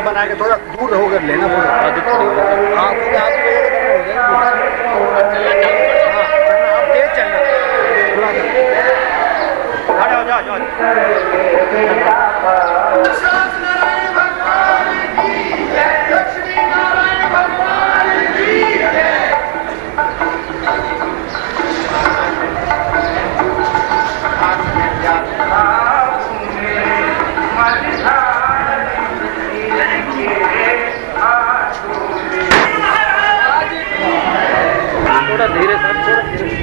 बना के थोड़ा दूर होकर लेना पड़ेगा। हाँ, क्योंकि आप तेज चलना, खड़े हो जाओ। धीरे सर, थोड़ा धीरे।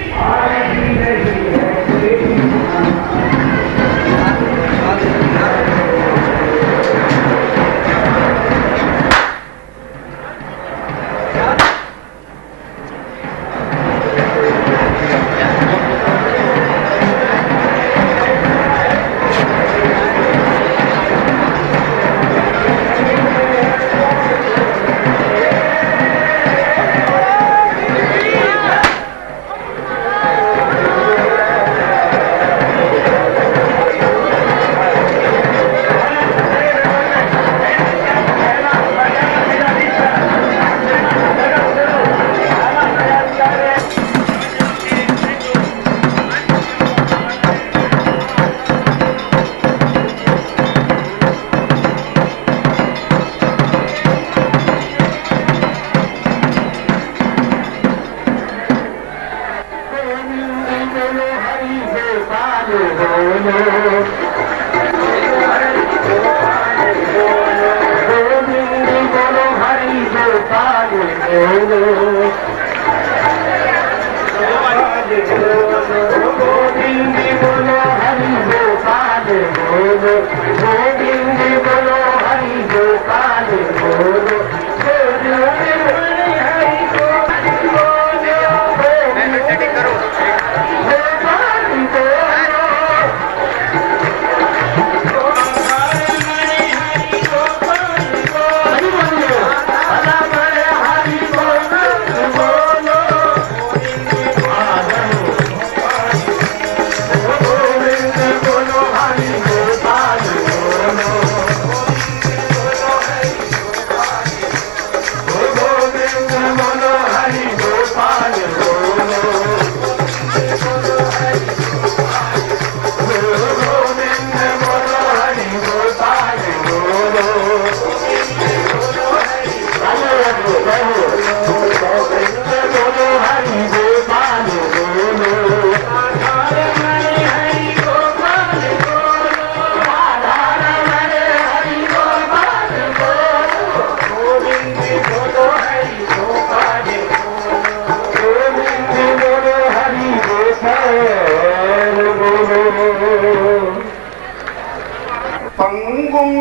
पंगुं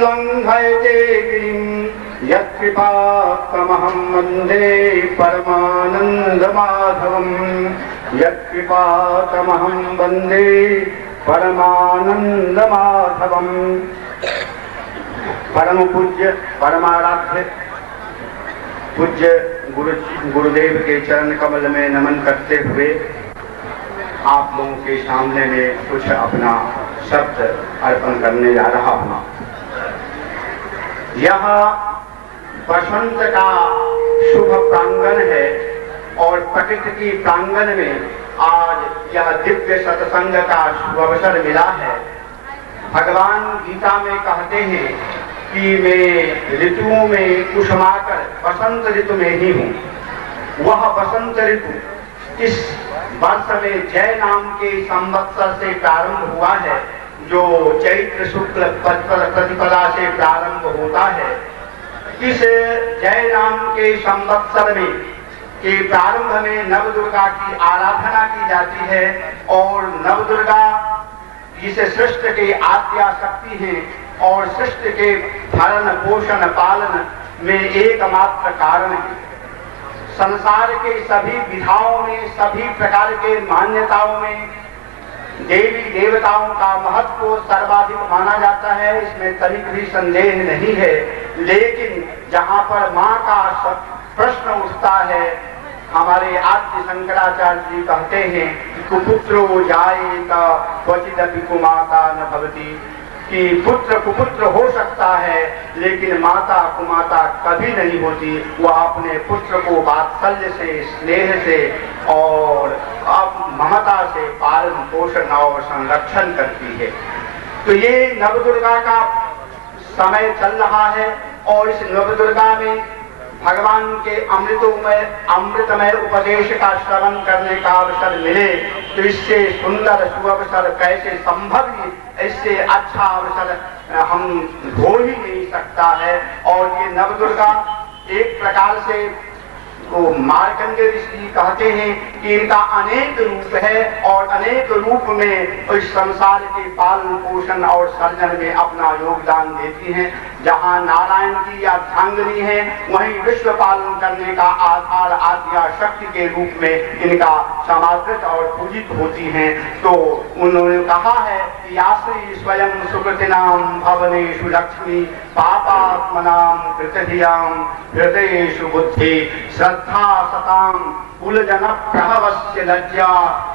लंघयते गिरिं यत्कृपातमहं वन्दे परमानन्दमाधवम् यत्कृपातमहं वन्दे परमानन्दमाधवम्। परम पूज्य परमाराध्य पूज्य गुरुदेव के चरण कमल में नमन करते हुए आप लोगों के सामने में कुछ अपना शब्द अर्पण करने जा रहा हूं। यह बसंत का शुभ प्रांगण है और प्रकृति की प्रांगण में आज यह दिव्य सत्संग का शुभ अवसर मिला है। भगवान गीता में कहते हैं कि मैं ऋतुओं में कुसुमाकर बसंत ऋतु में ही हूँ। वह बसंत ऋतु इस वर्ष में जय नाम के संवत्सर से प्रारंभ हुआ है, जो चैत्र शुक्ल प्रतिपदा से प्रारंभ होता है। इस जय नाम के संवत्सर में के प्रारंभ में नवदुर्गा की आराधना की जाती है और नवदुर्गा जिसे सृष्टि के आद्या शक्ति हैं और सृष्टि के भरण पोषण पालन में एकमात्र कारण है। संसार के सभी विधाओं में, सभी प्रकार के मान्यताओं में देवी देवताओं का महत्व सर्वाधिक माना जाता है, इसमें तनिक भी संदेह नहीं है। लेकिन जहाँ पर माँ का प्रश्न उठता है, हमारे आद्य शंकराचार्य जी कहते हैं कि कुपुत्रो जायेता क्वचिदपि कुमाता न भवति, कि पुत्र कुपुत्र हो सकता है लेकिन माता कुमाता कभी नहीं होती। वह अपने पुत्र को वात्सल्य से, स्नेह से और ममता से पालन पोषण और संरक्षण करती है। तो ये नवदुर्गा का समय चल रहा है और इस नवदुर्गा में भगवान के अमृतमय उपदेश का श्रवण करने का अवसर मिले तो इससे सुंदर सुअवसर कैसे संभव ही, इससे अच्छा अवसर हम हो ही नहीं सकता है। और ये नवदुर्गा एक प्रकार से मार्कंडेय ऋषि कहते हैं कि इनका अनेक रूप है और अनेक रूप में इस संसार के पालन पोषण और सर्जन में अपना योगदान देती हैं। जहाँ नारायण की या ध्यांगनी है, वहीं विश्व पालन करने का आधार आद्या शक्ति के रूप में इनका समादृत और पूजित होती हैं। तो उन्होंने कहा है कि आश्री स्वयं सुकृतिनाम भवनेषु लक्ष्मी पापात्मनाम कृतधियाम हृदयेषु बुद्धि श्रद्धा सताम कुलजन प्रभवस्य लज्जा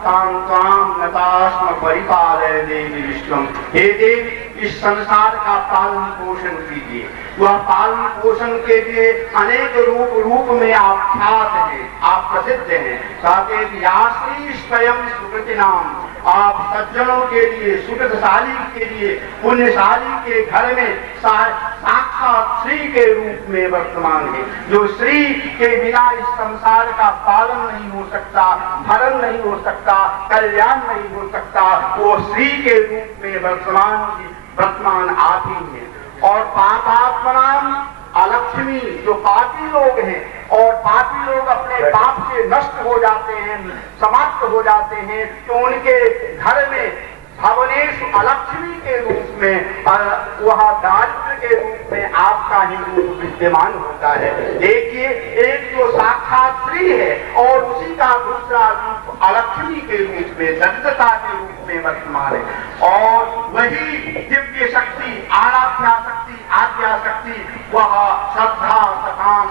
ताम त्वाम नतास्म परिपालय देवी विश्वम। हे देवी, इस संसार का पालन पोषण कीजिए। वह पालन पोषण के लिए अनेक रूप में आप ख्यात हैं, आप प्रसिद्ध हैं। कहते व्यासी स्वयं सुकृति नाम, आप सज्जनों के लिए, सुकृतशाली के लिए, पुण्यशाली के घर में साक्षात श्री के रूप में वर्तमान है। जो श्री के बिना इस संसार का पालन नहीं हो सकता, भरण नहीं हो सकता, कल्याण नहीं हो सकता, वो श्री के रूप में वर्तमान आप ही हैं। और पापात्मनाम अलक्ष्मी, जो पापी लोग हैं और पापी लोग अपने पाप से नष्ट हो जाते हैं, समाप्त हो जाते हैं, तो उनके घर में भवनेश अलक्ष्मी के रूप में वह दारिद्र के रूप में आपका ही रूप विद्यमान होता है। देखिए, एक जो साक्षात श्री है और उसी का दूसरा रूप अलक्ष्मी के रूप में, दरिद्रता के रूप में वर्तमान है। और वही दिव्य शक्ति, आराध्या शक्ति, आद्या शक्ति, वह श्रद्धा सताम,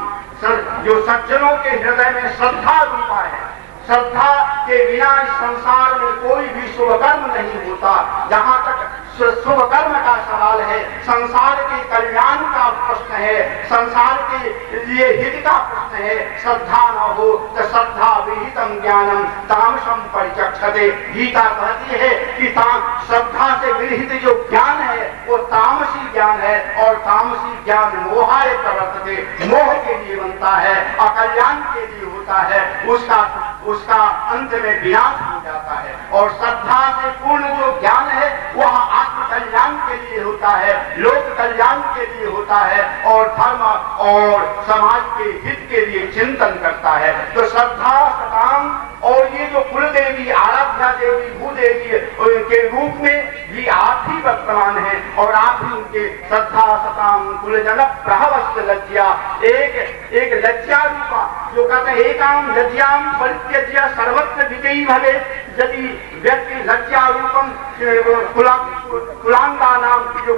जो सज्जनों के हृदय में श्रद्धा रूपा है। श्रद्धा के बिना इस संसार में कोई भी शुभ कर्म नहीं होता। जहाँ तक शुभ कर्म का सवाल है, संसार के कल्याण का प्रश्न है, संसार के लिए हित का प्रश्न है, श्रद्धा न हो तो श्रद्धा विहितम ज्ञानम तामसम परिचक्षते। गीता कहती है कि श्रद्धा से विरहित जो ज्ञान है वो तामसी ज्ञान है और तामसी ज्ञान मोहाय प्रवर्तते, मोह के लिए बनता है, अकल्याण के लिए होता है, उसका अंत में विनाश हो जाता है। और श्रद्धा से पूर्ण जो ज्ञान है वह आत्म कल्याण के लिए होता है, लोक कल्याण के लिए होता है और धर्म और समाज के हित के लिए चिंतन करता है। तो श्रद्धा सताम, और ये जो कुलदेवी, आराध्या देवी, भूदेवी के रूप में भी आप ही वर्तमान है और आप ही उनके श्रद्धा सताम कुलजन प्रभवस्य लज्जा, एक लज्जा रूपा, जो कहते हैं एकाम लज्जाम परित्यज्य सर्वत्र विजयी भवे। यदि व्यक्ति लज्जा रूपम कुलांगा नाम, जो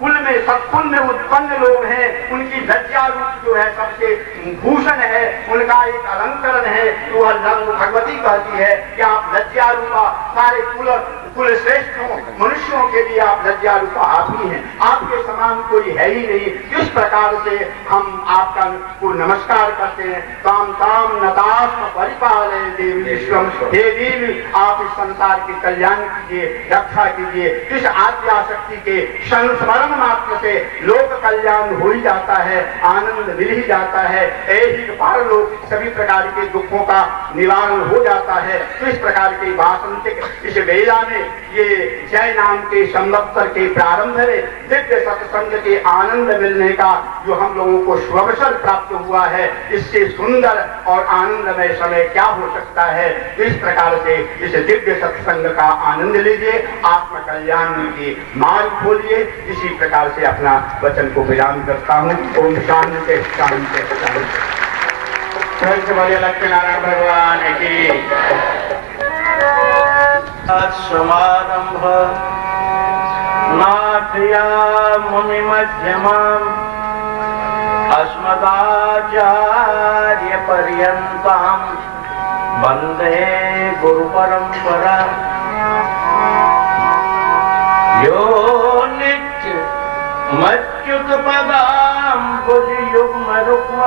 कुल में सत्कुल में उत्पन्न लोग हैं, उनकी लज्जा रूप जो है सबसे भूषण है, उनका एक अलंकरण है। तो वह भगवती कहती है कि आप लज्जा रूपा, सारे कुल श्रेष्ठ मनुष्यों के लिए आप लज्जा रूपा आप ही हैं, आपके समान कोई है ही नहीं। किस प्रकार से हम आपका को नमस्कार करते हैं। ताम ताम नतास्म परिपालय देवी विश्वम। हे देवी, आप इस संसार के कल्याण कीजिए, रक्षा कीजिए। इस आद्या शक्ति के संस्मरण मात्र से लोक कल्याण हो ही जाता है, आनंद मिल ही जाता है, ऐहिक पारलोक सभी प्रकार के दुखों का निवारण हो जाता है। तो इस प्रकार की वासंतिक इस वेला में ये जय नाम के संवत्सर के प्रारंभ में दिव्य सत्संग के आनंद मिलने का जो हम लोगों को शुभावसर प्राप्त हुआ है, इससे सुंदर और आनंदमय समय क्या हो सकता है। तो इस प्रकार से इस दिव्य सत्संग का आनंद लीजिए, आत्म कल्याण की मार्ग खोलिए। इसी प्रकार से अपना वचन को विराम करता हूँ। ओम शांति शांति शांति। वाले लक्ष्मी नारायण भगवान की समारंभ नाथया मुनि मध्यमाम अस्मदाचार्य पर्यंताम वंदे गुरु परंपरा। यो नित्य मच्युत पदाम्बुज युग्म रुक्म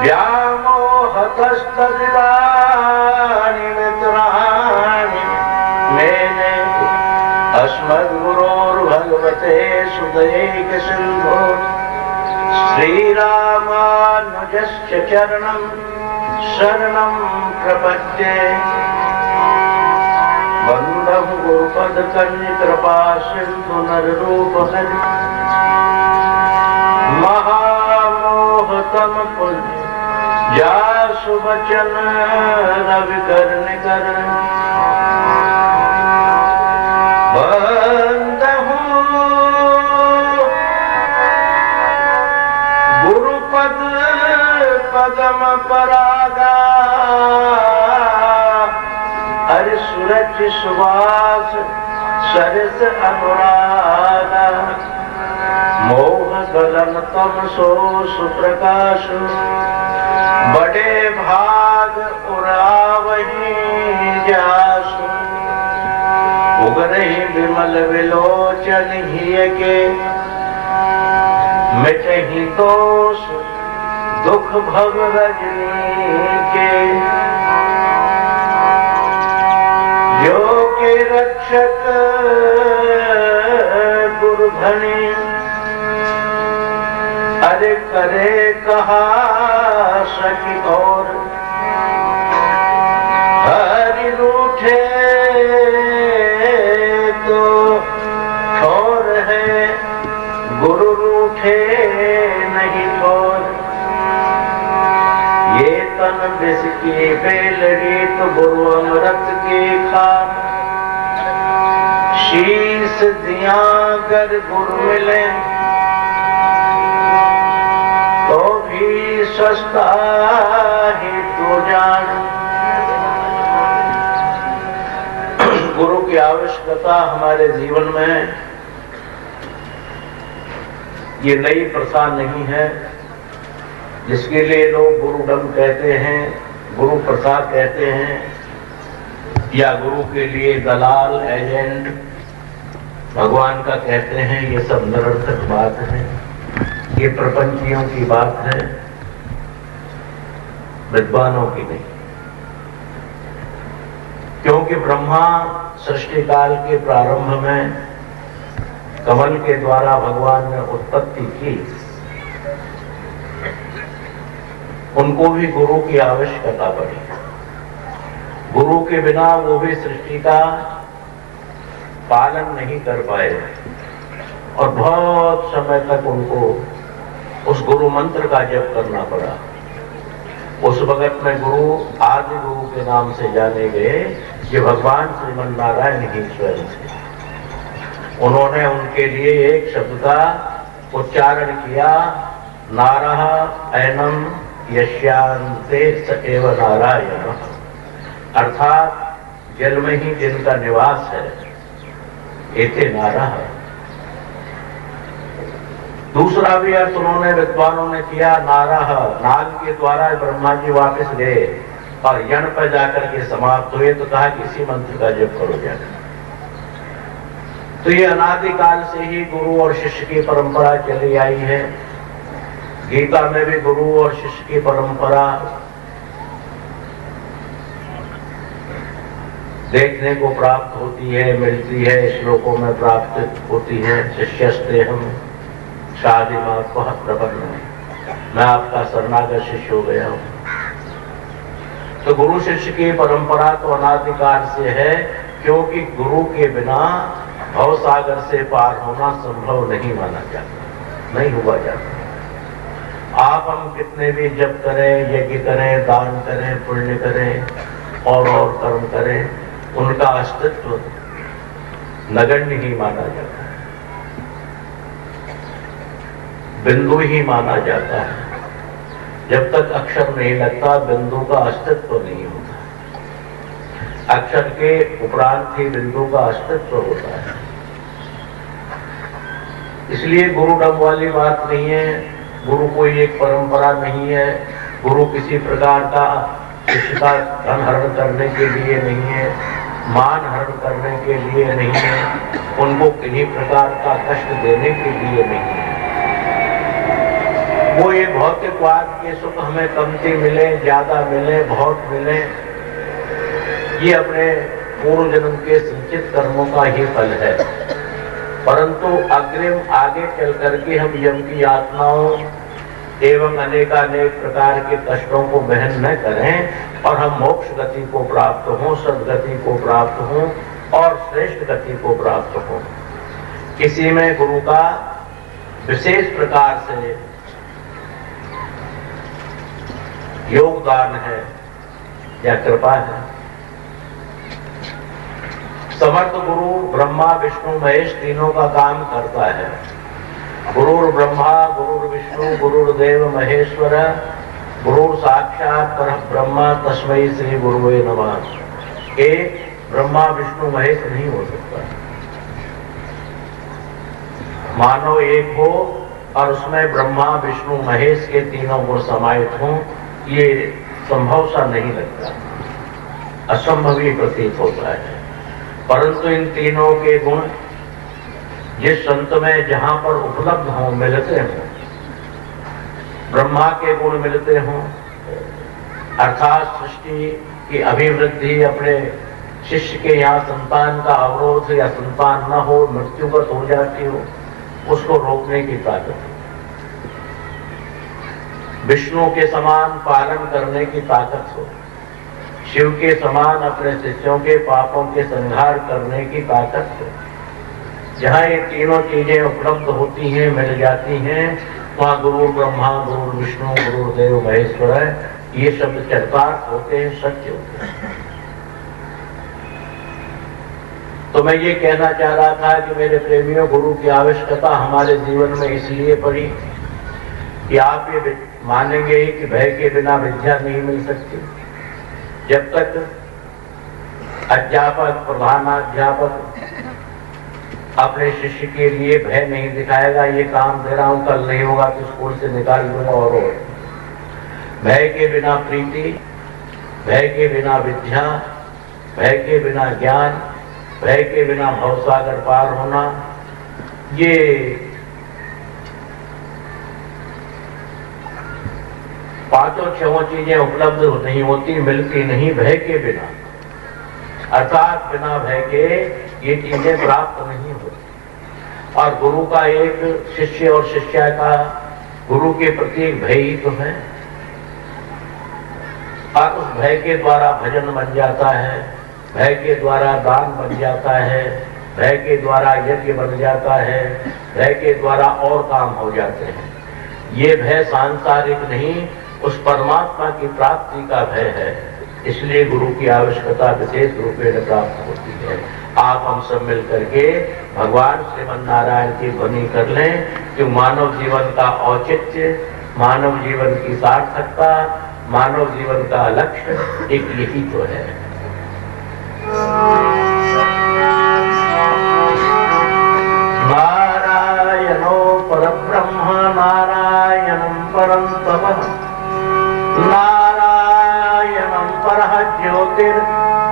व्यामोहतस्तदिदानि वितराणि मेने अस्मद्गुरोर्भगवते सुदयैक सिन्धो श्रीरामानुजस्य चरणं शरणं प्रपद्ये। वन्दं गुरुपदकन्यकृपा सिन्धु नररूपहरि महामोहतम पुण्य जासु वचन रवि कर बंदहु गुरुपद पदम परागा हरि सूरज सुवास सरस अनुरागा मोह गगन तम सो सुप्रकाश बड़े भाग उरावही जासु उगरहि विमल विलोचन हिय के मिटहि दोष दुख भव रजनी के। जो के रक्षक गुरु धनी अरे करे कहा सकी और हरि रूठे तो ठोर है गुरु रूठे नहीं ठोर। ये तन विष की बेलड़ी तो गुरु अमृत की खान शीश दिया कर गुरु मिले तो भी सस्ता ही तो जान। गुरु की आवश्यकता हमारे जीवन में ये नई प्रथा नहीं है, जिसके लिए लोग गुरुडम कहते हैं, गुरु प्रसाद कहते हैं, या गुरु के लिए दलाल एजेंट भगवान का कहते हैं। ये सब निरर्थक बात है, ये प्रपंचियों की बात है, विद्वानों की नहीं। क्योंकि ब्रह्मा सृष्टि काल के प्रारंभ में कमल के द्वारा भगवान ने उत्पत्ति की, उनको भी गुरु की आवश्यकता पड़ी। गुरु के बिना वो भी सृष्टि का पालन नहीं कर पाए और बहुत समय तक उनको उस गुरु मंत्र का जप करना पड़ा। उस वक्त में गुरु आदि गुरु के नाम से जाने गए, ये भगवान श्रीमन नारायण ही स्वयं थे। उन्होंने उनके लिए एक शब्द का उच्चारण किया, नारः ऐनम यस्यांते स एव नारायण, अर्थात जल में ही जिनका निवास है, एते नारः। दूसरा भी अर्थ उन्होंने विद्वानों ने किया, नारः, नाग के द्वारा ब्रह्मा जी वापस गए और यण पर जाकर के समाप्त हुए, तो कहा कि इसी मंत्र का जप करो जाकर। तो ये अनादिकाल से ही गुरु और शिष्य की परंपरा चली आई है। गीता में भी गुरु और शिष्य की परंपरा देखने को प्राप्त होती है, मिलती है, श्लोकों में प्राप्त होती है। शिष्यस्तेहम् शादिमात प्रपन्न, मैं आपका शरणागत शिष्य हो गया हूं। तो गुरु शिष्य की परंपरा तो अनादिकाल से है, क्योंकि गुरु के बिना भव सागर से पार होना संभव नहीं माना जाता, नहीं हुआ जाता। आप हम कितने भी जप करें, यज्ञ करें, दान करें, पुण्य करें और कर्म करें, उनका अस्तित्व नगण्य ही माना जाता है, बिंदु ही माना जाता है। जब तक अक्षर नहीं लगता, बिंदु का अस्तित्व नहीं होता। अक्षर के उपरांत ही बिंदु का अस्तित्व होता है। इसलिए गुरुडम वाली बात नहीं है, गुरु कोई एक परंपरा नहीं है, गुरु किसी प्रकार का शिष्य का धन हरण करने के लिए नहीं है, मान हरण करने के लिए नहीं है, उनको किन्हीं प्रकार का कष्ट देने के लिए नहीं है। वो ये भौतिकवाद के सुख हमें कमती मिले, ज्यादा मिले, बहुत मिले, ये अपने पूर्व जन्म के संचित कर्मों का ही फल है। परंतु अग्रिम आगे चल करके हम यम की यातनाओं एवं अनेकानेक प्रकार के कष्टों को वहन न करें और हम मोक्ष गति को प्राप्त हों, सदगति को प्राप्त हों और श्रेष्ठ गति को प्राप्त हों। इसी में गुरु का विशेष प्रकार से योगदान है या कृपा है। समर्थ गुरु ब्रह्मा विष्णु महेश तीनों का काम करता है। गुरुर ब्रह्मा गुरुर विष्णु गुरुर्देव महेश्वर गुरुर साक्षात परब्रह्म तस्मै श्री गुरुवे नमः। एक ब्रह्मा विष्णु महेश नहीं हो सकता। मानो एक हो और उसमें ब्रह्मा विष्णु महेश के तीनों गुण समाहित हों, ये संभव सा नहीं लगता, असंभव ही प्रतीत होता है। परंतु इन तीनों के गुण जिस संत में जहां पर उपलब्ध हों, मिलते हों, ब्रह्मा के गुण मिलते हों, अर्थात सृष्टि की अभिवृद्धि, अपने शिष्य के यहाँ संतान का अवरोध या संतान न हो, मृत्युगत हो जाती हो, उसको रोकने की ताकत, विष्णु के समान पालन करने की ताकत हो, शिव के समान अपने शिष्यों के पापों के संहार करने की ताकत हो। जहाँ ये तीनों चीजें उपलब्ध होती हैं, मिल जाती हैं, वहाँ गुरु ब्रह्मा गुरु विष्णु गुरुदेव महेश्वर है, ये शब्द चरितार्थ होते हैं, सत्य होते हैं। तो मैं ये कहना चाह रहा था कि मेरे प्रेमियों, गुरु की आवश्यकता हमारे जीवन में इसलिए पड़ी कि आप ये मानेंगे कि भय के बिना विद्या नहीं मिल सकती। जब तक अध्यापक प्रधानाध्यापक अपने शिष्य के लिए भय नहीं दिखाएगा, ये काम दे रहा हूं, कल नहीं होगा तो स्कूल से निकाल दूंगा, और भय के बिना प्रीति, भय के बिना विद्या, भय के बिना ज्ञान, भय के बिना भवसागर पार होना, ये पांचों छहों चीजें उपलब्ध नहीं होती, मिलती नहीं भय के बिना। अर्थात बिना भय के ये चीजें प्राप्त नहीं होती। और गुरु का एक शिष्य और शिष्या का गुरु के प्रति एक भय ही तो है, और उस भय के द्वारा भजन बन जाता है, भय के द्वारा दान बन जाता है, भय के द्वारा यज्ञ बन जाता है, भय के द्वारा और काम हो जाते हैं। ये भय सांसारिक नहीं, उस परमात्मा की प्राप्ति का भय है। इसलिए गुरु की आवश्यकता विशेष रूप में प्राप्त होती है। आप हम सब मिल करके भगवान श्रीमन नारायण की ध्वनि कर लें कि मानव जीवन का औचित्य, मानव जीवन की सार्थकता, मानव जीवन का लक्ष्य एक यही तो है। नारायणो परब्रह्म नारायणं परं तपः नारायणं परः ज्योतिर्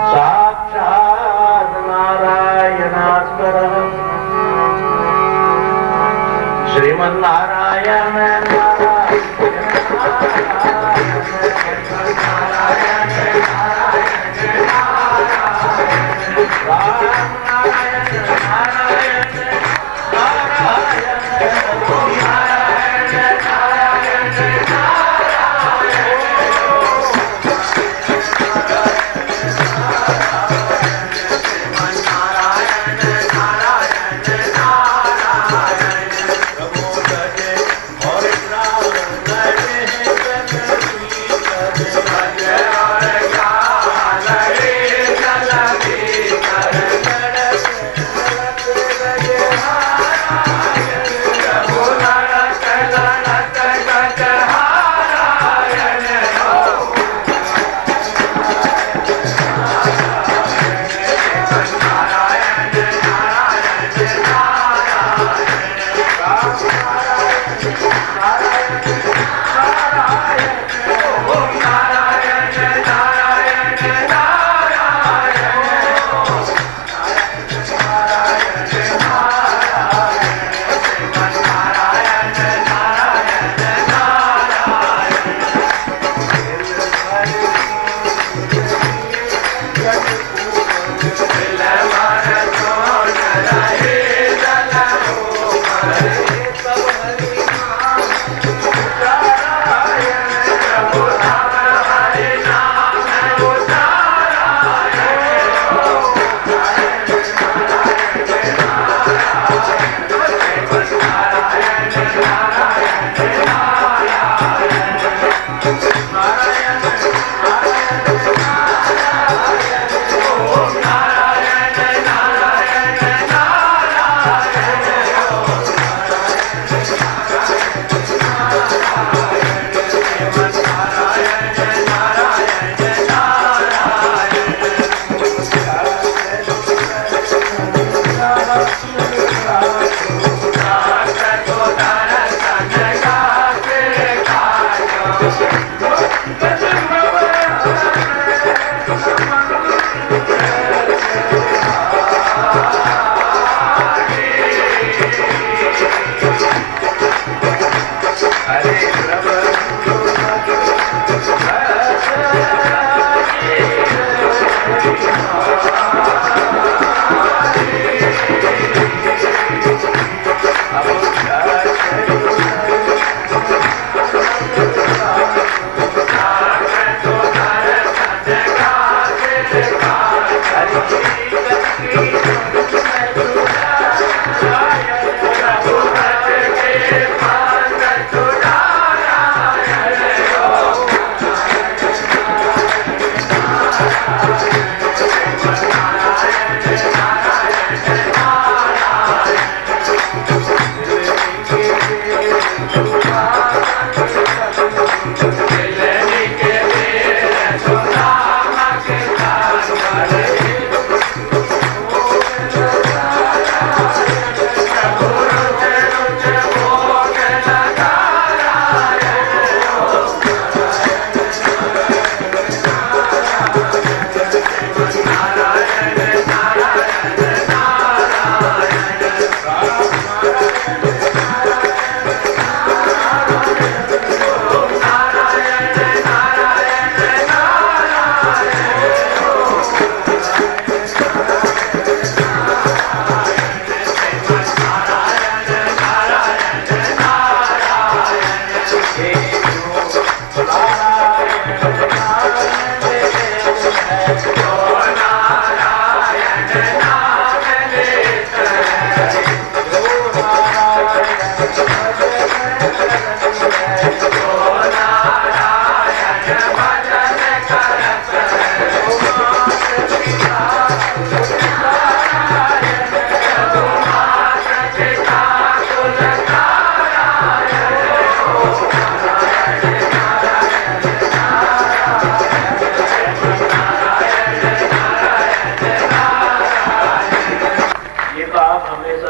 साक्षात् नारायणात्परः श्रीमन्नारायण नारायण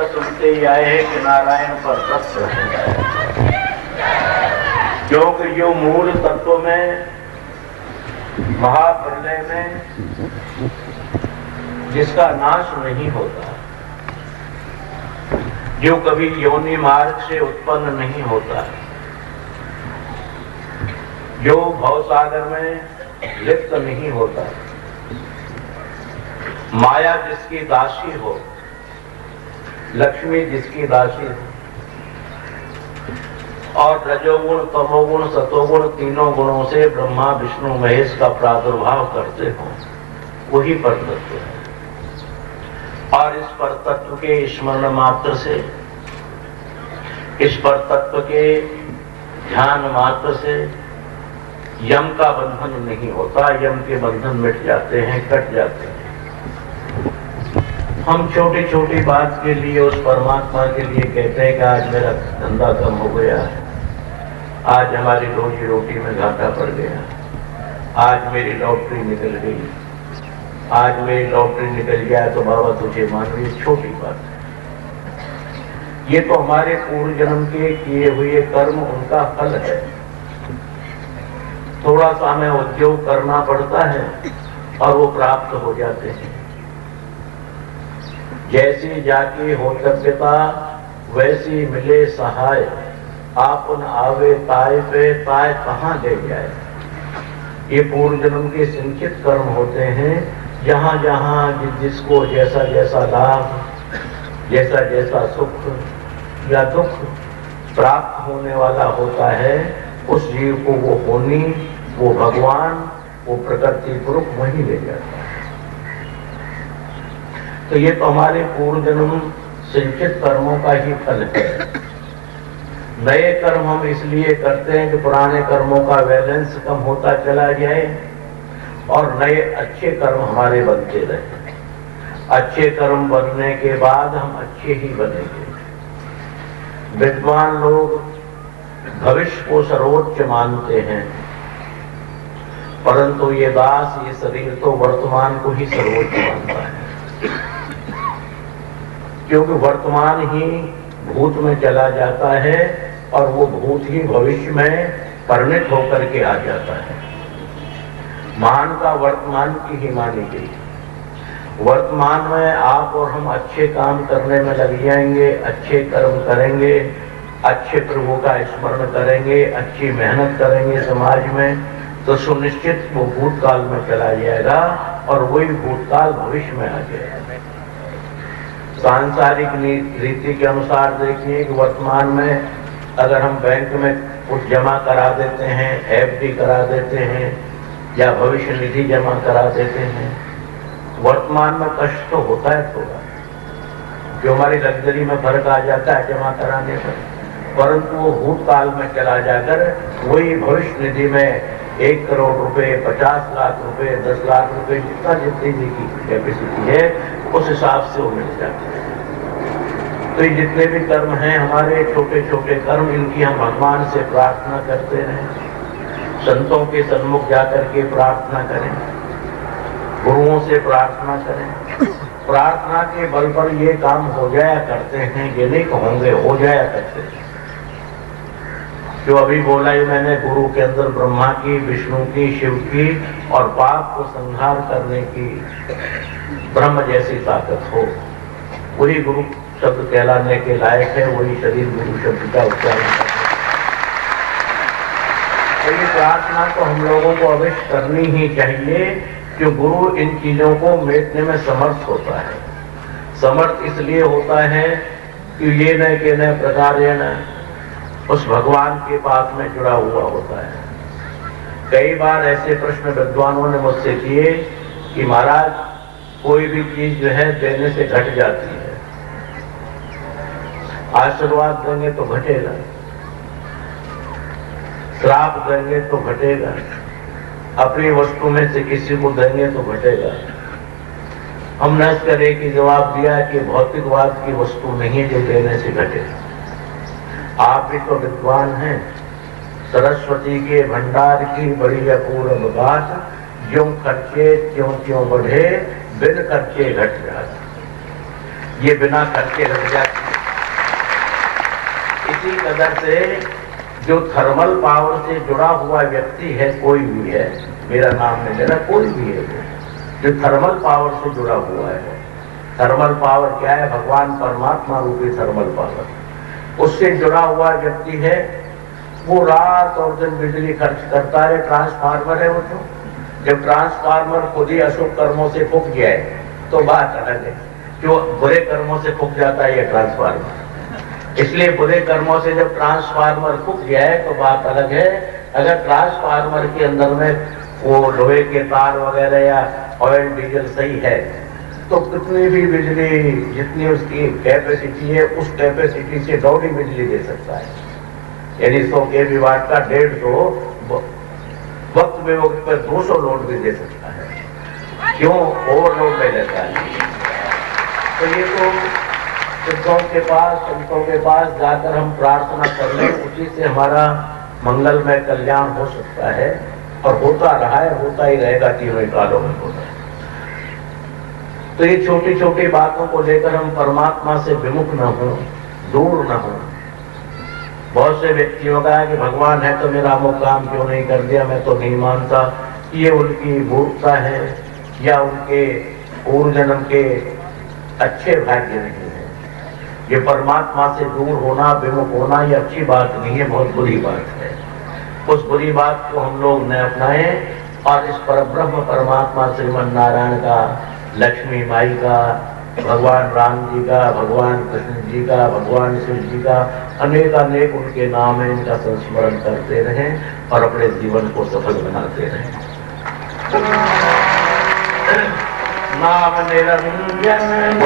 सुनते ही आए हैं कि नारायण पर तत्व है, क्योंकि जो मूल तत्व में महाप्रलय में जिसका नाश नहीं होता, जो कभी योनि मार्ग से उत्पन्न नहीं होता, जो भवसागर में लिप्त नहीं होता, माया जिसकी दासी हो, लक्ष्मी जिसकी दासी हो, और रजोगुण तमोगुण सतोगुण तीनों गुणों से ब्रह्मा विष्णु महेश का प्रादुर्भाव करते हो, वही परतत्व है। और इस परतत्व के स्मरण मात्र से, इस परतत्व के ध्यान मात्र से यम का बंधन नहीं होता, यम के बंधन मिट जाते हैं, कट जाते हैं। हम छोटी छोटी बात के लिए उस परमात्मा के लिए कहते हैं कि आज मेरा धंधा कम हो गया है, आज हमारी रोजी रोटी में घाटा पड़ गया, आज मेरी लॉटरी निकल गई, आज मेरी लॉटरी निकल गया तो बाबा तुझे मानो, ये छोटी बात है। ये तो हमारे पूर्व जन्म के किए हुए कर्म उनका फल है। थोड़ा सा हमें उद्योग करना पड़ता है और वो प्राप्त हो जाते हैं। जैसी जाके हो तब्यता वैसी मिले सहाय, आपन आवे ताय पे ताय कहाँ ले जाए। ये पूर्व जन्म के संचित कर्म होते हैं। जहां जहां जिसको जैसा जैसा लाभ, जैसा जैसा सुख या दुख प्राप्त होने वाला होता है, उस जीव को वो होनी, वो भगवान, वो प्रकृति पुरुष वही ले जाता है। तो ये तो हमारे पूर्व जन्म संचित कर्मों का ही फल है। नए कर्म हम इसलिए करते हैं कि पुराने कर्मों का बैलेंस कम होता चला जाए और नए अच्छे कर्म हमारे बनते रहे। अच्छे कर्म बनने के बाद हम अच्छे ही बनेंगे। विद्वान लोग भविष्य को सर्वोच्च मानते हैं, परंतु ये दास, ये शरीर तो वर्तमान को ही सर्वोच्च मानता है, क्योंकि वर्तमान ही भूत में चला जाता है और वो भूत ही भविष्य में परिणत होकर के आ जाता है। मान का वर्तमान की ही मानी गई। वर्तमान में आप और हम अच्छे काम करने में लग जाएंगे, अच्छे कर्म करेंगे, अच्छे प्रभु का स्मरण करेंगे, अच्छी मेहनत करेंगे समाज में, तो सुनिश्चित वो भूतकाल में चला जाएगा और वही भूतकाल भविष्य में आ जाएगा। सांसारिक रीति के अनुसार देखिए कि वर्तमान में अगर हम बैंक में कुछ जमा करा देते हैं, एफडी करा देते हैं या भविष्य निधि जमा करा देते हैं, वर्तमान में कष्ट तो होता है थोड़ा, जो हमारी लग्जरी में फर्क आ जाता है जमा कराने पर, परंतु वो भूतकाल में चला जाकर वही भविष्य निधि में 1 करोड़ रुपए, 50 लाख रुपए, 10 लाख रुपए, जितनी की कैपेसिटी है उस हिसाब से वो मिल जाते हैं। तो ये जितने भी कर्म हैं हमारे, छोटे छोटे कर्म, इनकी हम भगवान से प्रार्थना करते रहें, संतों के सन्मुख जाकर के प्रार्थना करें, गुरुओं से प्रार्थना करें। प्रार्थना के बल पर ये काम हो जाया करते हैं, ये नहीं कहोगे, हो जाया करते हैं। जो अभी बोला ही मैंने, गुरु के अंदर ब्रह्मा की, विष्णु की, शिव की और पाप को संहार करने की ब्रह्म जैसी ताकत हो, वही गुरु शब्द कहलाने के लायक है, वही शरीर गुरु शब्द का उच्चारण करना। तो ये प्रार्थना तो हम लोगों को अवश्य करनी ही चाहिए, कि गुरु इन चीजों को मेटने में समर्थ होता है। समर्थ इसलिए होता है कि ये न के न प्रकार उस भगवान के पास में जुड़ा हुआ होता है। कई बार ऐसे प्रश्न विद्वानों ने मुझसे किए कि महाराज, कोई भी चीज जो है देने से घट जाती है, आशीर्वाद देंगे तो घटेगा, श्राप देंगे तो घटेगा, अपनी वस्तु में से किसी को देंगे तो घटेगा। हमने इसका एक ही जवाब दिया कि भौतिकवाद की वस्तु नहीं है जो देने से घटेगा। आप भी तो विद्वान हैं, सरस्वती के भंडार की बड़ी अपूर्व बात, ज्यों खर्चे त्यों त्यों बढ़े, बिन खर्चे घट जाते। ये बिना खर्चे घट जाते। इसी कदर से जो थर्मल पावर से जुड़ा हुआ व्यक्ति है, कोई भी है, मेरा नाम नहीं लेना, कोई भी है जो थर्मल पावर से जुड़ा हुआ है। थर्मल पावर क्या है? भगवान परमात्मा रूपी थर्मल पावर। उससे जुड़ा हुआ व्यक्ति है, वो रात और दिन बिजली खर्च करता है। ट्रांसफार्मर है वो तो, जब ट्रांसफार्मर खुद ही अशुभ कर्मों से फूक जाए तो बात अलग है। जो बुरे कर्मों से फूक जाता है ये ट्रांसफार्मर, इसलिए बुरे कर्मों से जब ट्रांसफार्मर फूक जाए तो बात अलग है। अगर ट्रांसफार्मर के अंदर में वो लोहे के तार वगैरह या ऑयल डीजल सही है तो कितनी भी बिजली, जितनी उसकी कैपेसिटी है उस कैपेसिटी से डबल बिजली दे सकता है। यानी 100 kW वाट का 150 वक्त में वक्त पर 200 लोड भी दे सकता है। क्यों? ओवरलोड ले लेता है। तो ये तो सिद्धों के पास, संतों के पास जाकर हम प्रार्थना कर लें, उसी से हमारा मंगलमय कल्याण हो सकता है और होता रहा है, होता ही रहेगा, तीनों कालों में होता है। तो ये छोटी छोटी बातों को लेकर हम परमात्मा से विमुख न हों, दूर न हो। बहुत से व्यक्तियों का है कि भगवान है तो मेरा वो काम क्यों नहीं कर दिया, मैं तो नहीं मानता। ये उनकी मूर्खता है या उनके पूर्व जन्म के अच्छे भाग्य नहीं है। ये परमात्मा से दूर होना, विमुख होना, ये अच्छी बात नहीं है, बहुत बुरी बात है। उस बुरी बात को हम लोग न अपनाएं और इस परब्रह्म परमात्मा श्रीमन नारायण का, लक्ष्मी माई का, भगवान राम जी का, भगवान कृष्ण जी का, भगवान शिव जी का अनेक अनेक उनके नाम है, इनका संस्मरण करते रहें और अपने जीवन को सफल बनाते रहें। नाम निरंजन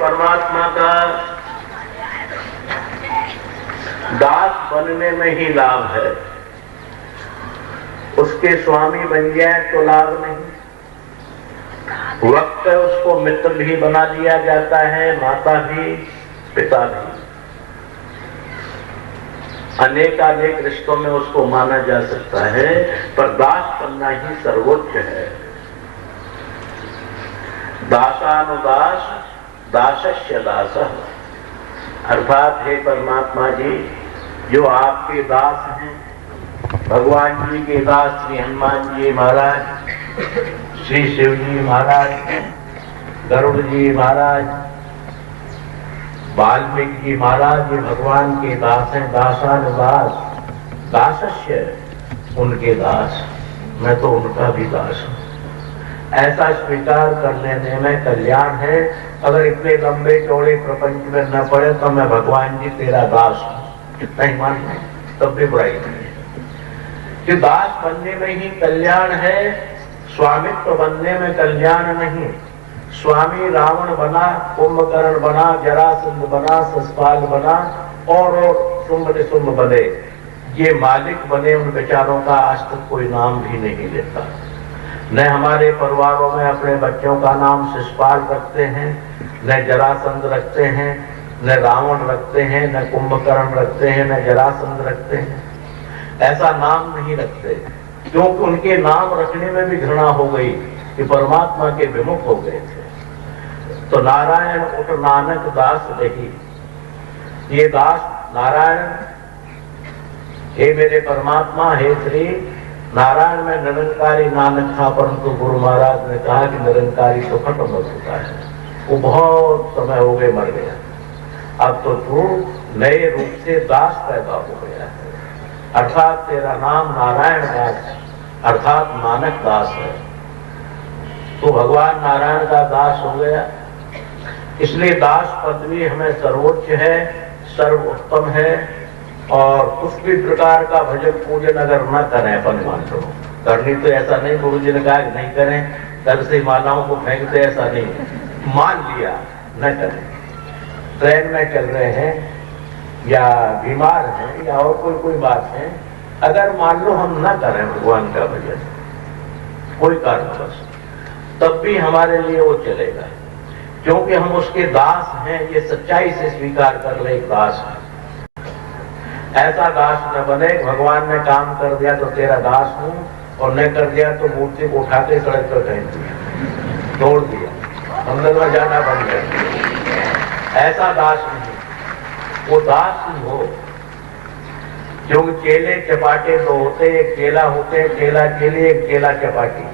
परमात्मा का दास बनने में ही लाभ है। उसके स्वामी बन जाए तो लाभ नहीं। वक्त है उसको मित्र भी बना दिया जाता है, माता भी, पिता भी, अनेकानेक रिश्तों में उसको माना जा सकता है, पर दास बनना ही सर्वोच्च है। दासानुदास दासस्य दासः, अर्थात हे परमात्मा जी, जो आपके दास हैं, भगवान जी के दास श्री हनुमान जी महाराज, श्री शिव जी महाराज, गरुड़ जी महाराज, वाल्मीकि जी महाराज, ये भगवान के दास हैं। दासानुदास दासस्य, उनके दास, मैं तो उनका भी दास हूं। ऐसा स्वीकार कर लेने में कल्याण है। अगर इतने लंबे चौड़े प्रपंच में न पड़े तो मैं भगवान जी तेरा दास हूं, इतना ही मान लें, तब भी बुराई नहीं है। कि दास बनने में ही कल्याण है, स्वामित्व बनने में कल्याण नहीं। स्वामी रावण बना, कुंभकर्ण बना, जरासंध बना, शिशुपाल बना और शुंभ निशुंभ बने, ये मालिक बने, उन बेचारों का आज तक कोई नाम भी नहीं लेता। न हमारे परिवारों में अपने बच्चों का नाम शिशुपाल रखते हैं, न जरासंध रखते हैं, न रावण रखते हैं, न कुंभकर्ण रखते हैं, न जरासंध रखते हैं। ऐसा नाम नहीं रखते, क्योंकि उनके नाम रखने में भी घृणा हो गई कि परमात्मा के विमुख हो गए थे। तो नारायण उठ नानक दास रही, ये दास नारायण, हे मेरे परमात्मा, हे श्री नारायण में निरंकारी नानक था, परंतु गुरु महाराज ने कहा कि निरंकारी तो खत्म हो चुका है, वो बहुत समय हो गए मर गया, अब तो तू नए रूप से दास पैदा हो गया है, अर्थात तेरा नाम नारायण दास अर्थात नानक दास है। तो भगवान नारायण का दास हो गया, इसलिए दास पदवी हमें सर्वोच्च है, सर्वोत्तम है। और कुछ भी प्रकार का भजन पूजन अगर न करें अपन मान लो, करनी तो ऐसा नहीं, गुरु जी ने कहा कि नहीं करें, कल से मालाओं को फेंकते, ऐसा नहीं, मान लिया न करें। ट्रेन में चल रहे हैं या बीमार हैं या और कोई बात है, अगर मान लो हम न करें भगवान का भजन कोई कारणवश, तब भी हमारे लिए वो चलेगा, क्योंकि हम उसके दास हैं। ये सच्चाई से स्वीकार कर ले, दास है। ऐसा दास न बने, भगवान ने काम कर दिया तो तेरा दास हूं, और न कर दिया तो मूर्ति को उठा के सड़क पर फेंक दिया, तोड़ दिया, मंदिर में जाना बंद कर दिया। ऐसा दास नहीं, वो दास ही हो। क्योंकि चेले चपाटे तो होते, एक चेला होते, चेला चेले, एक चेला चपाटी।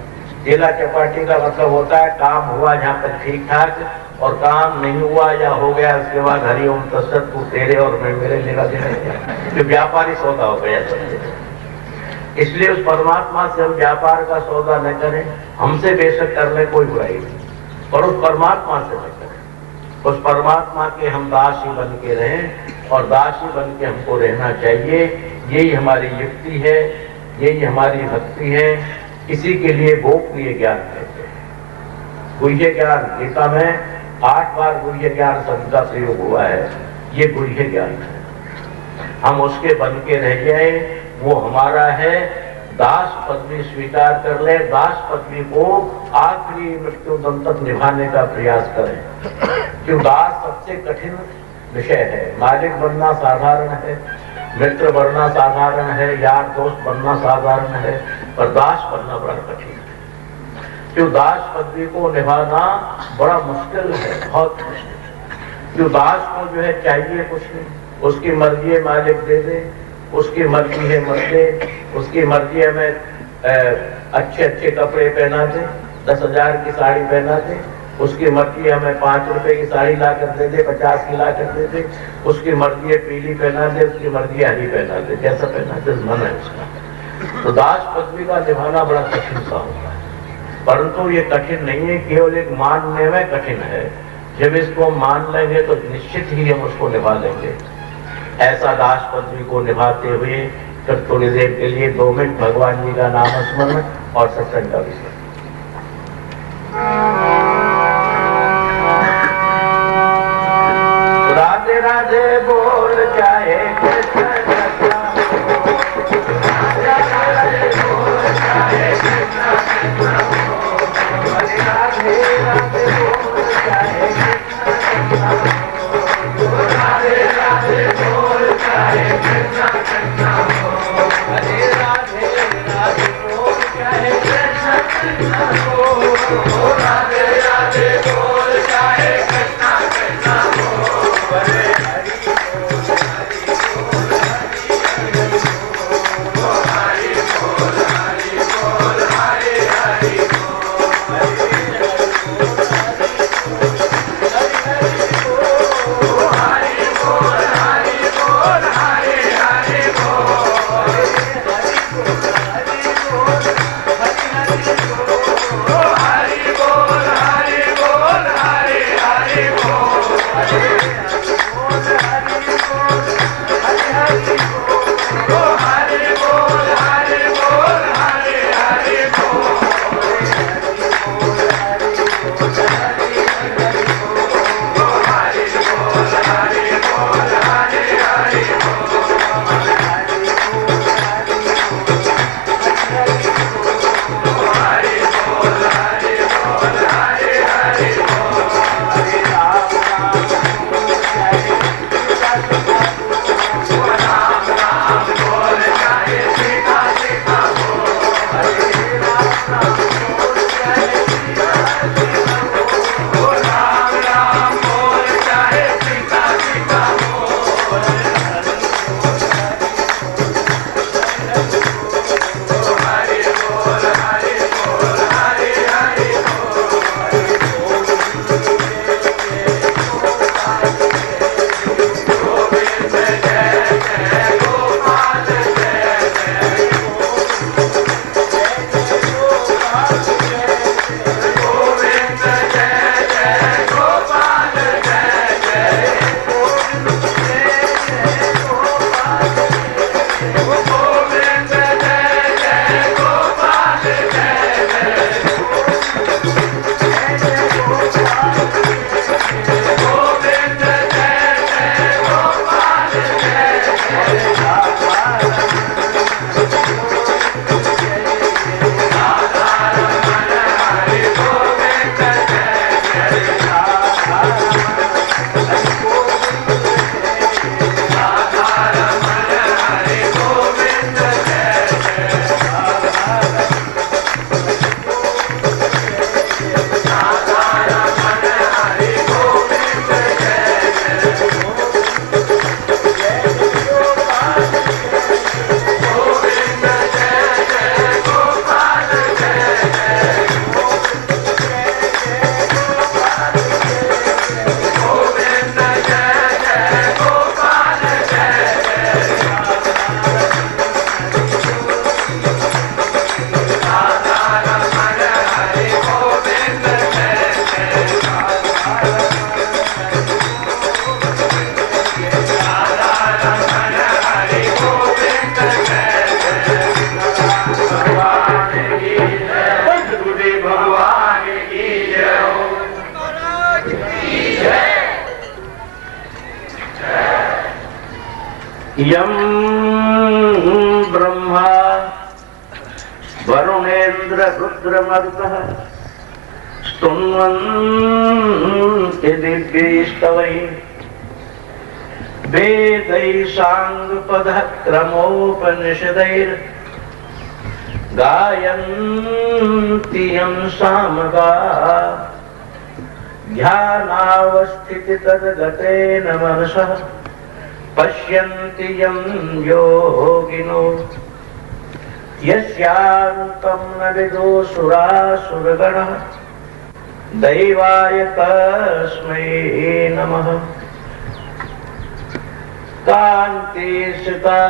चेला चपाटी का मतलब होता है काम हुआ जहां तक ठीक ठाक, और काम नहीं हुआ या हो गया उसके बाद हरिओम तत्सत, तू तेरे और मैं मेरे लेना देना, जो व्यापारी सौदा हो गया समझे। इसलिए उस परमात्मा से हम व्यापार का सौदा न करें, हमसे बेशक करने कोई बुराई नहीं, पर उस परमात्मा से न करें। उस परमात्मा के हम दास ही बन के रहें, और दास ही बन के हमको रहना चाहिए। यही हमारी युक्ति है, यही हमारी भक्ति है। इसी के लिए गोपनीय ज्ञान कहते हैं। गुह्य ज्ञान, गीता में 8 बार गुह्य ज्ञान शब्द का प्रयोग हुआ है, ये गुह्य ज्ञान है। हम उसके बन के रह जाए, वो हमारा है। दास पदवी स्वीकार कर ले, दास पदवी को आखिरी मृत्यु दम तक निभाने का प्रयास करें। क्यों दास सबसे कठिन विषय है। मालिक बनना साधारण है, मित्र बनना साधारण है, यार दोस्त बनना साधारण है, पर दास बनना बड़ा कठिन है। क्यों दास पदवी को निभाना बड़ा मुश्किल है, बहुत मुश्किल। क्यों दास को जो है चाहिए कुछ नहीं, उसकी मर्जी है मालिक दे दे, उसकी मर्जी है मत दे, उसकी मर्जी है मैं अच्छे अच्छे कपड़े पहना दे, 10,000 की साड़ी पहना दे, उसकी मर्जी है हमें 5 रुपए की साड़ी ला कर दे दे, 50 की ला कर दे दे, उसकी मर्जी है पीली पहना दे, उसकी मर्जी है हरी पहना दे, जैसा पहना दे मन है उसका। तो दास पदवी का निभाना बड़ा कठिन सा होता है, परंतु ये कठिन नहीं है, केवल एक मानने में कठिन है। जब इसको हम मान लेंगे तो निश्चित ही हम उसको निभा लेंगे। ऐसा दास पदवी को निभाते हुए फिर थोड़ी देर के लिए 2 मिनट भगवान जी का नाम स्मरण और सत्संग का विषय। राधे राधे बोल चाहे कृष्ण कृष्ण, राधे राधे बोल चाहे कृष्ण कृष्ण, राधे राधे बोल चाहे कृष्ण कृष्ण, राधे राधे बोल चाहे कृष्ण कृष्ण, राधे राधे बोल चाहे कृष्ण कृष्ण, राधे राधे बोल चाहे कृष्ण कृष्ण। यम ब्रह्मा वरुणेन्द्र रुद्रमरुतः स्तुन्वन्ति दिव्यैस्तवैः वेदैः साङ्गपदः क्रमोपनिषदैर् गायन्ति यं सामगाः ध्यानावस्थितितद्गतेन मनसः पश्यन्ति यं योगिनो यस्यान्तं न विदुषुरासुरगणः दैवाय तस्मै नमः। कान्तिसुता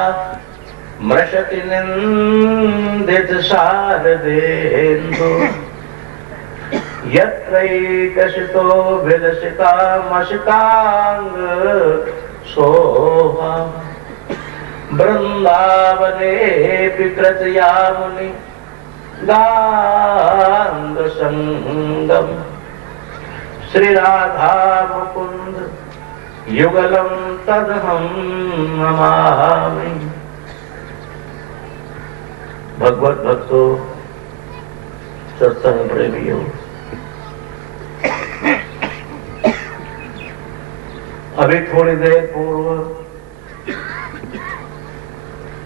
मृषति निन्दितशारदेन्दु यत्रैकसितो विलसितामसिताङ्ग शोभा वृन्दावनेऽपि कृतयामुनि गाङ्गसङ्गम् श्रीराधा मुकुन्द युगलं तदहं नमामि। भगवत भक्तों, सत्संग प्रेमियों, अभी थोड़ी देर पूर्व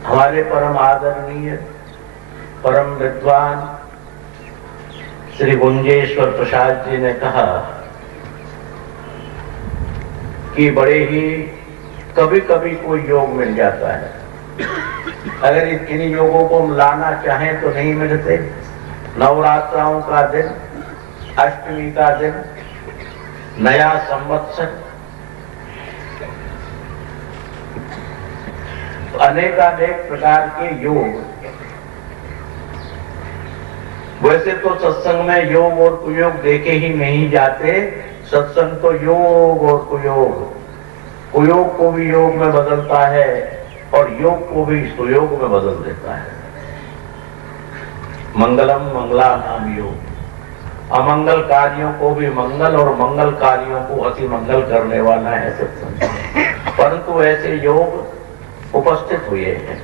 हमारे परम आदरणीय परम विद्वान श्री गुंजेश्वर प्रसाद जी ने कहा कि बड़े ही कभी कभी कोई योग मिल जाता है, अगर इन योगों को लाना चाहें तो नहीं मिलते। नवरात्राओं का दिन, अष्टमी का दिन, नया संवत्सर, अनेकानेक प्रकार के योग। वैसे तो सत्संग में योग और कुयोग देखे ही नहीं जाते। सत्संग तो योग और कुयोग, कुयोग को भी योग में बदलता है और योग को भी सुयोग में बदल देता है। मंगलम मंगलानाम योग, अमंगल कार्यों को भी मंगल और मंगल कार्यों को अति मंगल करने वाला है सत्संग। परंतु ऐसे योग उपस्थित हुए हैं।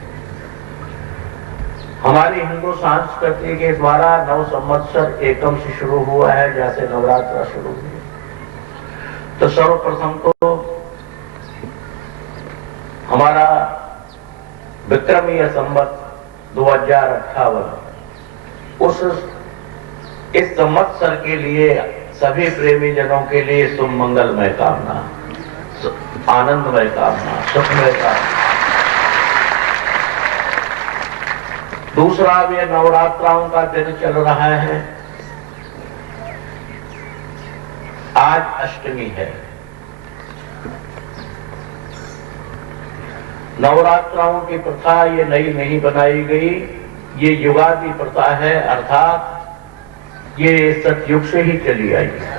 हमारी हिंदू संस्कृति के द्वारा नव संवत्सर एकम से शुरू हुआ है, जैसे नवरात्र शुरू हुई। तो सर्वप्रथम तो हमारा विक्रमीय संवत 2058 इस संवत्सर के लिए सभी प्रेमी जनों के लिए शुभ मंगलमय कामना, आनंदमय कामना, सुखमय कामना। दूसरा, ये नवरात्राओं का दिन चल रहा है। आज अष्टमी है। नवरात्राओं की प्रथा ये नई नहीं बनाई गई, ये युगादि प्रथा है, अर्थात ये सतयुग से ही चली आई है।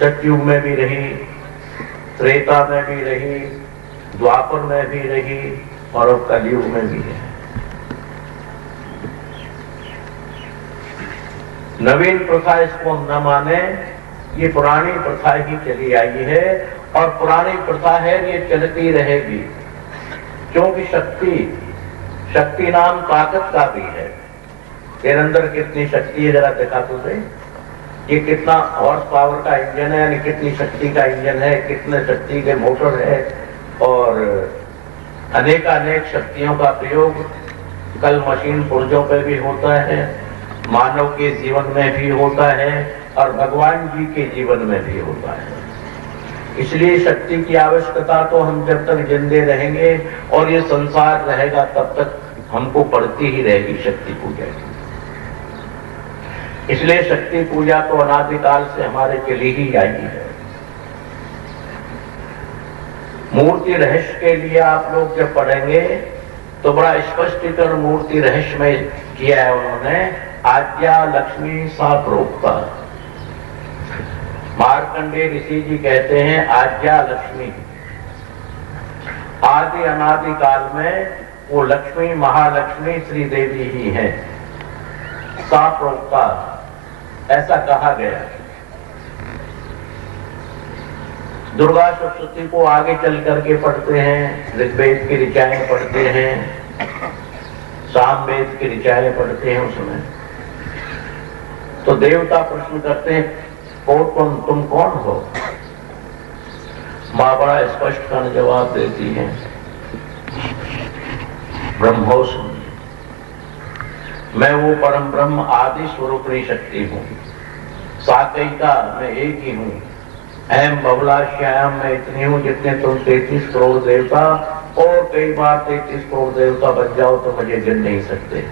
सतयुग में भी रही, त्रेता में भी रही, द्वापर में भी रही और अब कलयुग में भी है। नवीन प्रथा इसको न माने, ये पुरानी प्रथा ही चली आई है और पुरानी प्रथा है, ये चलती रहेगी। क्योंकि शक्ति नाम ताकत का भी है। तेरे अंदर कितनी शक्ति है जरा दिखा तो दे। ये कितना हॉर्स पावर का इंजन है, यानी कितनी शक्ति का इंजन है, कितने शक्ति के मोटर है और अनेकानेक शक्तियों का प्रयोग कल मशीन पुर्जों पे भी होता है, मानव के जीवन में भी होता है और भगवान जी के जीवन में भी होता है। इसलिए शक्ति की आवश्यकता तो हम जब तक जिंदे रहेंगे और ये संसार रहेगा तब तक हमको पड़ती ही रहेगी शक्ति पूजा की। इसलिए शक्ति पूजा तो अनादिकाल से हमारे चली ही आई है। मूर्ति रहस्य के लिए आप लोग जब पढ़ेंगे तो बड़ा स्पष्टीकरण मूर्ति रहस्य में किया है उन्होंने। आद्या लक्ष्मी सा प्रोक्ता, मार्कंडेय ऋषि जी कहते हैं आद्या लक्ष्मी, आदि अनादि काल में वो लक्ष्मी महालक्ष्मी श्री देवी ही है। सा प्रोक्ता ऐसा कहा गया। दुर्गा सप्तशती को आगे चल करके पढ़ते हैं, ऋग्वेद की ऋचाएं पढ़ते हैं, सामवेद की ऋचाएं पढ़ते हैं। उसमें तो देवता प्रश्न करते हैं, ओ तुम कौन हो? मां बड़ा स्पष्ट का जवाब देती है, ब्रह्मोस्मि, मैं वो परम ब्रह्म आदि स्वरूपणी शक्ति हूं, साकैता मैं एक ही हूं, एम बबलाश्याम मैं इतनी हूं जितने तुम 33 करोड़ देवता और कई बार 33 करोड़ देवता बन जाओ तो मुझे गिन नहीं सकते।